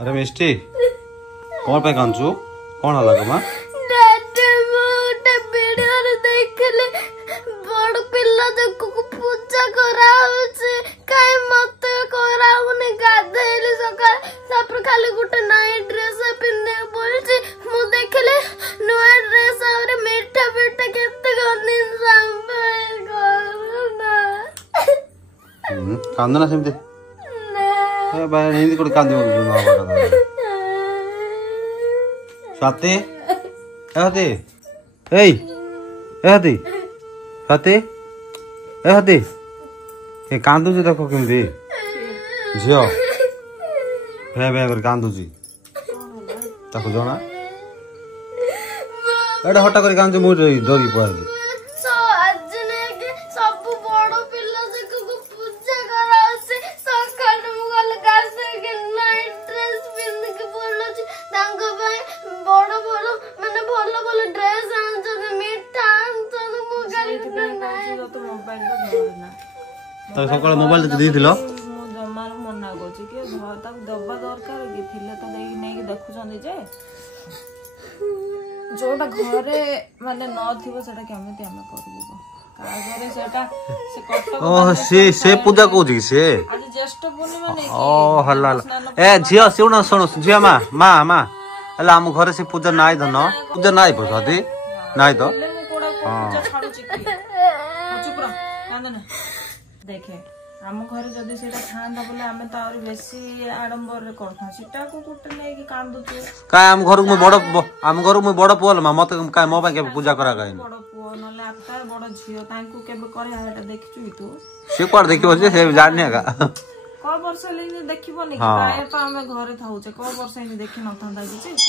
अरे मिष्टी कौन पे कांचू कौन हला मा दादा मोटे वीडियो रे देखले बड़ पिल्ला देखो को पूजा कराउछ काई मते कराउने गाधेली सका सापर खाली गुटे नाइट ड्रेस पिन्ने बोलछि मु देखले नया ड्रेस और मीठा मीठा केते गनी संपर करना कांदना सेमते ए बाय हिंदी कोड कांदी मग स्वाति एहती एहती स्वाति एहती ए कांदुची देखो केमती झियो भे भे कर कांदुची ताको जणा एडा हटा कर कांदु मु डरी पड़ली सो आज ने के सब बड़ पिल्ला देखो को पूजा करासे सकाळ मुगल गासे के नाइट ड्रेस पिन के बोलछ तांको भाई बड़ बड़ माने भलो भलो ड्रेस आनछ मीठा आनछ मुगल नाइ तो मोबाइल का धरना तो सकाळ मोबाइल तो दी दिलो मो जमार मना गोची के घर तक दबा दरकार कि थिले तो देई नै कि देखु छन जे जोटा घरे माने न थिबो सेटा केमते हमें करबो का घरे सेटा से कटक ओ से पूजा कोजी से आज ज्येष्ठ पूर्णिमा नै ओ हल्ला ए झियो सुन सुन झियो मा हला हम घरे से पूजा नाइ धन पूजा नाइ भसदी नाइ तो ले मो कोडा पूजा छाडू चिकी चुप रह कांदना देखे हम घरे जदी सेटा थांदा बोले हमें त और बेसी आडंबर रे करथां सिटा को कुटे नै कि कांदु तू काय हम घर मु बड़ पोल मा मत काय मो पे पूजा करा काय बड़ पुओ नले आता बड़ झियो तांकू केबे करे हाटा देखिछु तू से कोड देखियो से जाने का को वर्ष ले देखिबो नै काय पा हमें घरे थाउचे को वर्ष नै देखि न थांदा किछि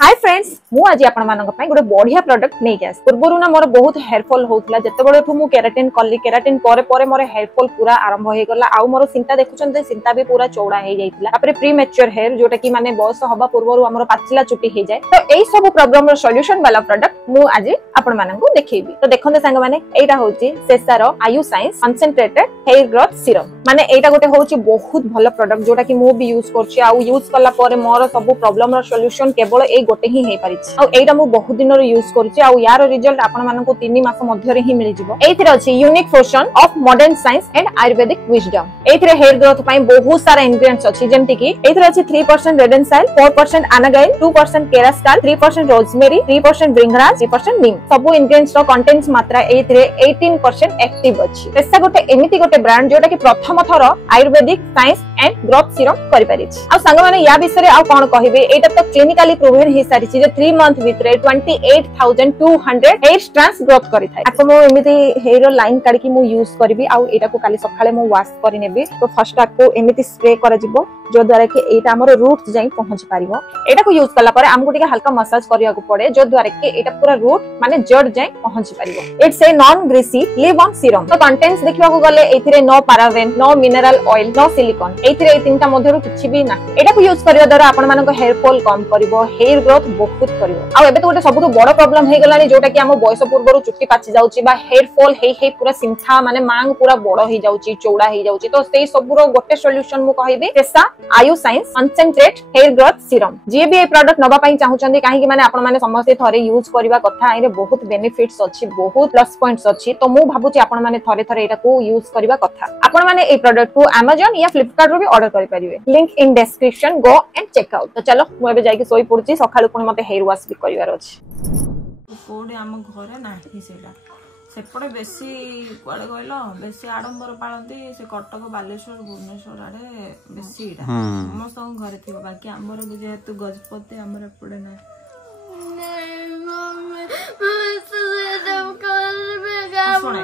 हाय फ्रेंड्स मु आज आपण मानक पई गोटे बढ़िया प्रोडक्ट नै गैस पूर्वरु ना मोर बहुत हेयर फॉल होतला जते बळे ठु मु केराटिन कल्ली केराटिन परे परे मोर हेयर फॉल पूरा आरंभ हे गला आ मोर सिंता देखुछन ते सिंता भी पूरा चौड़ा हे जाइतला तापर प्री मैच्योर हेयर जोटा की माने बयस हबा पूर्वरु हमर पाचिला चुटी हे जाय तो एई सब प्रॉब्लम रो सॉल्यूशन वाला प्रोडक्ट मु आज आपण मानकु देखैबी तो देखंते संग माने एटा होची सेसारो आयु science concentrated hair growth serum माने एटा गोटे होची बहुत भलो प्रोडक्ट जोटा की मु भी यूज करछि आ यूज करला परे मोर सब प्रॉब्लम रो सॉल्यूशन केवल ए गोटे ही हे पारिछि आ एटा मु बहुत दिन रो यूज करछि आ यार रिजल्ट आपण मानकु 3 मास मध्य रे ही मिलि जिवो एथिरे अछि unique fusion of modern science and Ayurvedic wisdom एथिरे हेयर ग्रोथ पई बहुत सारा इंग्रेडिएंट्स अछि जेमति की एथिरे अछि 3% रेडेंसाइल 4% अनागाइल 2% केरास्काल 3% रोजमेरी 3% ब्रिंगराज 3% नीम सब इंग्रेडिएंट्स रो कंटेंट्स मात्रा एथिरे 18% एक्टिव अछि तेसा गोटे एमिति गोटे ब्रांड जोटा की प्रथम थर Ayurvedic science and growth serum करि पारिछि आ संग माने या विषय रे आ कोन कहिबे एटा तो क्लिनिकली प्रूवन हे सारी चीज 3 मंथ भितरे 28200 हेयर स्ट्रैंड्स ग्रोथ करि थाय आको मो एमिति हेयर लाइन काडी की मु यूज करबी आ एटा को काली सखाळे मु वॉश करि नेबी तो फर्स्ट आको एमिति स्प्रे करा जिवो जो द्वारा कि एटा हमर रूट जाई पहुंच पारिबो एटा को यूज कला परे हमको टिके हल्का मसाज करिया को पड़े जो द्वारा कि एटा पूरा रूट माने जड़ जाई पहुंच पारिबो it's a non greasy leave on serum तो कंटेंट्स देखिबा को गले एथिरे no paraben no mineral oil no silicone एथिरे ए तीनटा मध्यरु किछि भी ना एटा को यूज करिया द्वारा आपण मानको हेयर फॉल कम करिवो हेयर ग्रोथ बहुत करिवो आ एबे तो गोटे सबटु बड़ प्रॉब्लम हे गलानी जोटा कि हम बयस पूर्वरु चुट्टी पाछि जाउची बा हेयर फॉल हे पूरा सिंथा माने मांग पूरा बड़ हे जाउची चौड़ा हे जाउची तो सेई सबरो गोटे सॉल्यूशन मु कहिबे तेसा Ayu science concentrate hair growth serum जे भी ए प्रोडक्ट नबा पई चाहुचंदी काहे कि माने आपण माने समस्त थरे यूज करबा कथा आइरे बहुत बेनिफिट्स अछि बहुत प्लस पॉइंट्स अछि तो मु भाबुची आपण माने थरे थरे एटा को यूज करबा कथा आपण माने ए प्रोडक्ट को Amazon या Flipkart रो भी ऑर्डर करि परिबे link in description go and check out तो चलो मु एबे जाई के सोई पड़ुची सखाळु कोन मते हेयर वॉश भी करिवार अछि कोडे हम घरे नाही सेला सेपटे बेसी कुआडे गइलो बेसी आडंबर पाळंती से कटक बालेश्वर भुवनेश्वर आडे बेसी इडा समस्त घरे थिबो बाकी हमर जेहेतु गजपति हमर पड़े ना सुने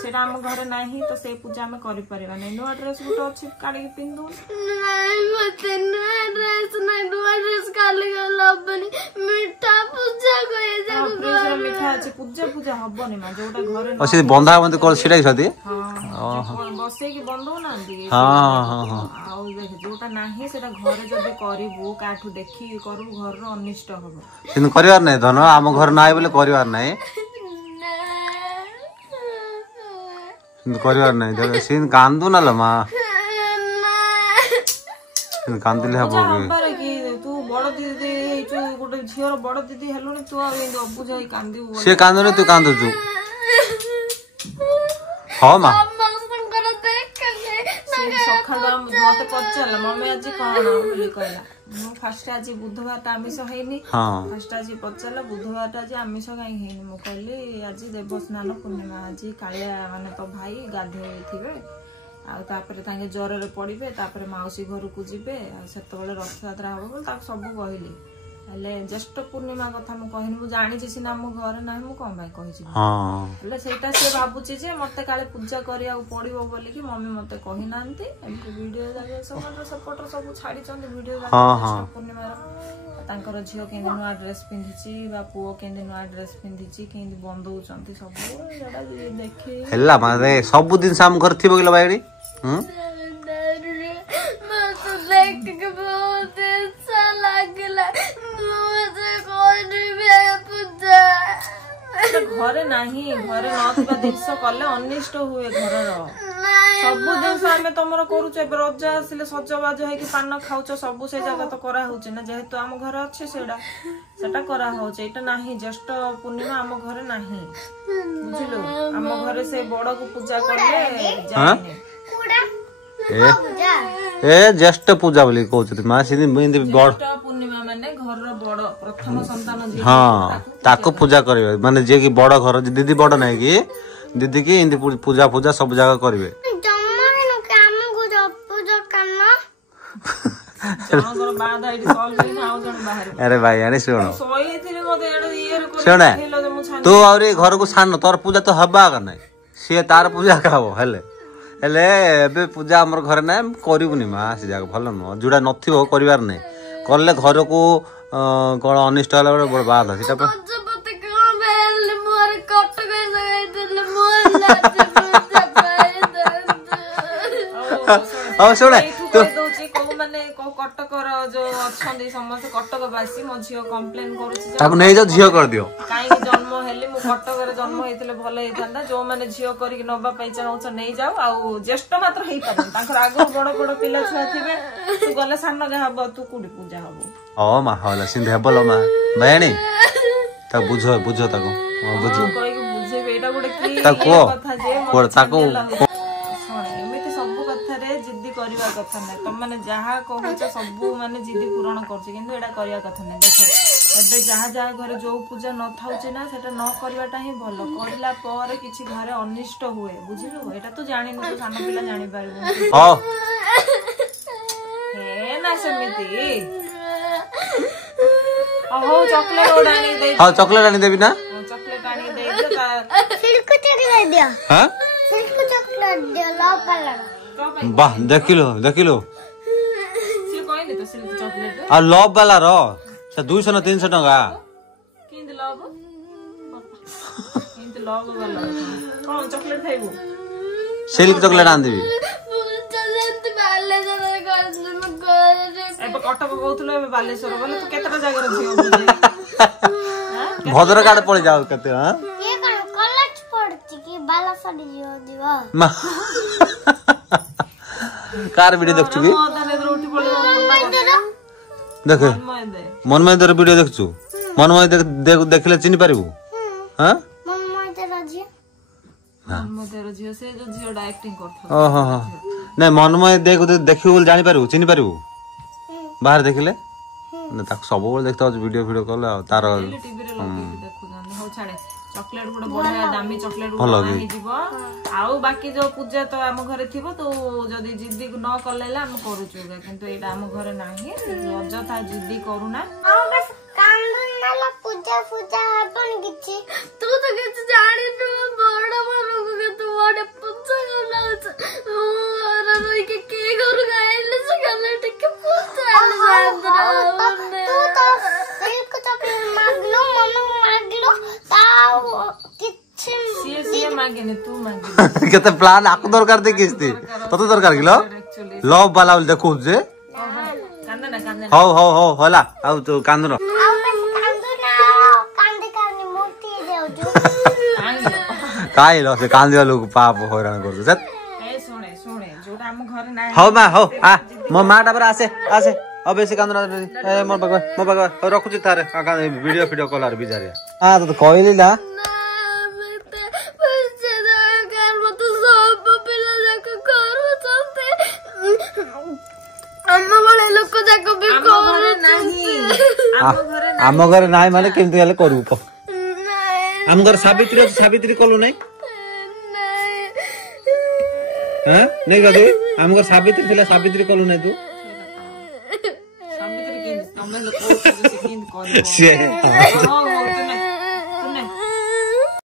सेटा हम घरे नाही तो से पूजा में करि परिबा नै नो ड्रेस गुटो अछि काडी पिंदु नहीं मते नो ड्रेस नहीं नो ड्रेस काली लबनी मीठा पूजा गए जा प्रेसर मीठा अछि पूजा हबनी मा जोटा घरे अछि बंधा बंद कर छिडाई छथि हां बसे की बंधो ना दी हां आ देख जोटा नाही सेटा घरे जदी करिवो काठू देखि करू घर रो अनिष्ट हबो किन करिवार नै धन हम घर नाइ बोले करिवार नै करिवार नै सिन कांदु न लमा କାନ୍ଦିଲେ ହବ କି ହବାରେ କି ତୁ ବଡ ଦିଦି ହେଇଛୁ ଗୋଟେ ଝିଅର ବଡ ଦିଦି ହେଲୁଣି ତୁ ଆଉ ଏମିତି ଅବୁଝ ହେଇ କାନ୍ଦିବୁ ସେ କାନ୍ଦୁନି ତୁ କାନ୍ଦୁଛୁ ହଁ ମା ସକାଳୁ ମତେ ପଚାରିଲା ମମି ଆଜି କଣ ବୋଲି କହିଲା ମୁଁ ଫାଷ୍ଟ ଆଜି ବୁଧବାରଟା ଆମିଷ ହେଇନି ଫାଷ୍ଟ ଆଜି ପଚାରିଲା ବୁଧବାରଟା ଆଜି ଆମିଷ କାହିଁକି ହେଇନି ମୁଁ କହିଲି ଆଜି ଦେବସ୍ନାନ ପୂର୍ଣ୍ଣିମା ଆଜି କାଳିଆ ମାନେ ତ ଭାଇ ଗାଧେଇଥିବେ ଆଉ ତାପରେ ତାଙ୍କେ ଜ୍ୱରରେ ପଡିବେ ତାପରେ ମାଉସୀ ଘରକୁ ଯିବେ ଆଉ ସେତେବେଳେ ରଥଯାତ୍ରା ହବ ବୋଲି ତାକୁ ସବୁ କହିଲି ହେଲେ ଜ୍ୟେଷ୍ଠ ପୂର୍ଣ୍ଣିମା କଥା ମୁଁ କହିନି ମୁଁ ଜାଣିଛି ସିନା ଆମ ଘରେ ନାହିଁ ମୁଁ କଣ ପାଇଁ କହିଛି ହେଲେ ସେଇଟା ସେ ଭାବୁଛି ଯେ ମତେ କାଳେ ପୂଜା କରିବାକୁ ପଡିବ ବୋଲିକି ମମି ମତେ କହିନାହାନ୍ତି ଏମିତି ଭିଡିଓ ସେପଟର ସବୁ ଛାଡିଛନ୍ତି ଭିଡିଓ ଜ୍ୟେଷ୍ଠ ପୂର୍ଣ୍ଣିମାର ତାଙ୍କର ଝିଅ କେମିତି ନୂଆ ଡ୍ରେସ ପିନ୍ଧିଛି ବା ପୁଅ କେମିତି ନୂଆ ଡ୍ରେସ ପିନ୍ଧିଛି କେମିତି ବନ୍ଦଉଛନ୍ତି ସବୁ ସେଟା ଦେଖି ହେଲା ମାନେ ସବୁ ଜିନିଷ ଆମ ଘରେ ଥିବ କିଲୋ ବାଇଡି ଘରେ ନାହିଁ ଘରେ ନଥିବା ଜିନିଷ କଲେ ଅନିଷ୍ଟ ହୁଏ ଘରର ସବୁ ଜିନିଷ ଆମେ ତମର କରୁଛୁ ଏବେ ରଜ ଆସିଲେ ସଜବାଜ ହେଇକି ପାନ ଖାଉଛ ସବୁ ସେ ଜାଗା ତ କରାହଉଛି ନା ଯେହେତୁ ଆମ ଘରେ ଅଛି ସେଟା କରାହଉଛି ଏଇଟା ନାହିଁ ଜ୍ୟେଷ୍ଠ ପୂର୍ଣ୍ଣିମା ଆମ ଘରେ ନାହିଁ ବୁଝିଲୁ ଆମ ଘରେ ସେ ବଡକୁ ପୂଜା କଲେ ଯାଏନି ଏ ଜ୍ୟେଷ୍ଠ ପୂଜା ବୋଲି କହୁଛନ୍ତି ମା ବଡ ପୂର୍ଣ୍ଣିମା ମାନେ ଘରର ବଡ ପ୍ରଥମ ସନ୍ତାନ ତାକୁ ପୂଜା କରିବେ ମାନେ ଯିଏ କି ବଡ ଘର ଦିଦି ବଡ ନାହିଁ କି ଦିଦି କି ଏମିତି ପୂଜା ଫୂଜା ସବୁ ଜାଗା କରିବେ ଆରେ ଭାଇ ଆଣି ଶୁଣ ଶୁଣ ତୁ ଆହୁରି ଘରକୁ ସାନ ତୋର ପୂଜା ତ ହବା ଆଗ ନାହିଁ ସିଏ ତାର ପୂଜା ହବ ହେଲେ ହେଲେ ଏବେ ପୂଜା ଆମର ଘରେ ନାହିଁ କରିବୁନି ମା ସେ ଜାଗା ଭଲ ନୁହଁ ଯୋଉଟା ନଥିବ କରିବାର ନାହିଁ କଲେ ଘରକୁ କଣ ଅନିଷ୍ଟ ହେଲା ବେଳେ ବଡ ବାଧା ସେଟା ହଉ ଶୁଣେ କଟକର ଯୋଉ ଅଛନ୍ତି ସମସ୍ତେ କଟକବାସୀ ମୋ ଝିଅ କମ୍ପ୍ଲେନ କରୁଛି ତାକୁ ନେଇଯାଅ ଝିଅ କରିଦିଅ କାହିଁକି ଜନ୍ମ ହେଲି ମୁଁ କଟକରେ ଜନ୍ମ ହେଇଥିଲେ ଭଲ ହେଇଥାନ୍ତା ଯୋଉମାନେ ଝିଅ କରିକି ନବା ପାଇଁ ଚାହୁଁଛ ନେଇଯାଉ ଆଉ ଜ୍ୟେଷ୍ଠ ମାତ୍ର ହେଇପାରୁନି ତାଙ୍କର ଆଗରୁ ବଡ ବଡ ପିଲା ଛୁଆ ଥିବେ ତୁ ଗଲେ ସାନ ଗା ହବ ତୁ କୋଉଠି ପୂଜା ହବ ମା ହଲା ସେମିତି ହେବ ଲୋ ମା ଭାଇଆଣି ତାକୁ ବୁଝ ତାକୁ କହିକି ବୁଝେଇବେ ଏଇଟା ଗୋଟେ କି କଥା ଯେ ତାକୁ ଏମିତି ସବୁ କଥାରେ ଜିଦ୍ଦି କରିବା କଥା ନାହିଁ ତମ ମାନେ ଯାହା କହୁଛ ସବୁ ମାନେ ଜିଦ୍ଦି ପୂରଣ କରୁଛି କିନ୍ତୁ ଏଇଟା କରିବା କଥା ନାହିଁ ଦେଖ ଏବେ ଯାହା ଘରେ ଯୋଉ ପୂଜା ନଥାଉଛି ନା ସେଟା ନ କରିବାଟା ହିଁ ଭଲ କରିଲା ପରେ କିଛି ଘରେ ଅନିଷ୍ଟ ହୁଏ ବୁଝିଲୁ ଏଇଟା ତୁ ଜାଣିନୁ ତୁ ସାନ ପିଲା ଜାଣିପାରିବୁ ନା ସେମିତି ହଉ ଚକଲେଟ ଆଣିଦେବି ନା ଚକଲେଟ ଆଣିକି ଦେଇଦିଅ ବାହ ଦେଖିଲୁ ଆଉ ଲଭ ବାଲା ର 200 ନା 300 ଟଙ୍କା ସିଲ୍କ ଚକଲେଟ ଆଣିଦେବି ଏବେ କଟକ କହୁଥିଲୁ ଏବେ ବାଲେଶ୍ୱର ଗଲେ ତୁ କେତେଟା ଜାଗାରେ ଝିଅ ଭଦ୍ରକ ଆଡେ ପଳେଇ ଯାଉ କେତେ कार वीडियो देखछु की देखे मनमय दर वीडियो देखछु मनमय देखले चिनि पारिबु हां मनमय जियो से जो जियोडा एक्टिंग करथो ओहो नै मनमय देखिबु जानि पारिबु चिनि पारिबु बाहर देखले न ताक सब बेल देखता वीडियो कल तार टीवी रे लोग देखु जानि हो छाड़े चॉकलेट गुड बढ़िया दामी चॉकलेट बना जीव आउ बाकी जो पूजा तो आम घरे थिबो तो जदी जिद्दी न कलेला हम करूछु किंतु एटा आम घरे नाही अजथा जिद्दी करूना पूजा हबन किछि तू तो किछि जानि तू बड़ा मानु के तू बड़े पूजा करला और रोई के करू गाइले से गले टिके पूजा तू तो सिल्क चॉकलेट मागलो मम्मा मागलो ताऊ किछि सी मागेने तू मागे केते प्लान आक दरकार दे किस्ती ततो दरकार किलो लव वाला देखु जे कांदना हो होला आ तो कांदनो काई लो से कांदिया लोग पाप हैरान कर सुने जोटा हम घर ना हो मा हो आ मो माटा पर आसे आसे अब बेसी कांद ना ए मो बाबा रखुची तारे वीडियो वीडियो कॉल आर बिचारे हां तो कहली ना आम घर ना माने केमती हेले करू को आम घर सावित्री कलु नहीं हां नहीं गदे आम घर सावित्री थिला सावित्री कलु नहीं तू सावित्री के तमे लोग को से किन कर से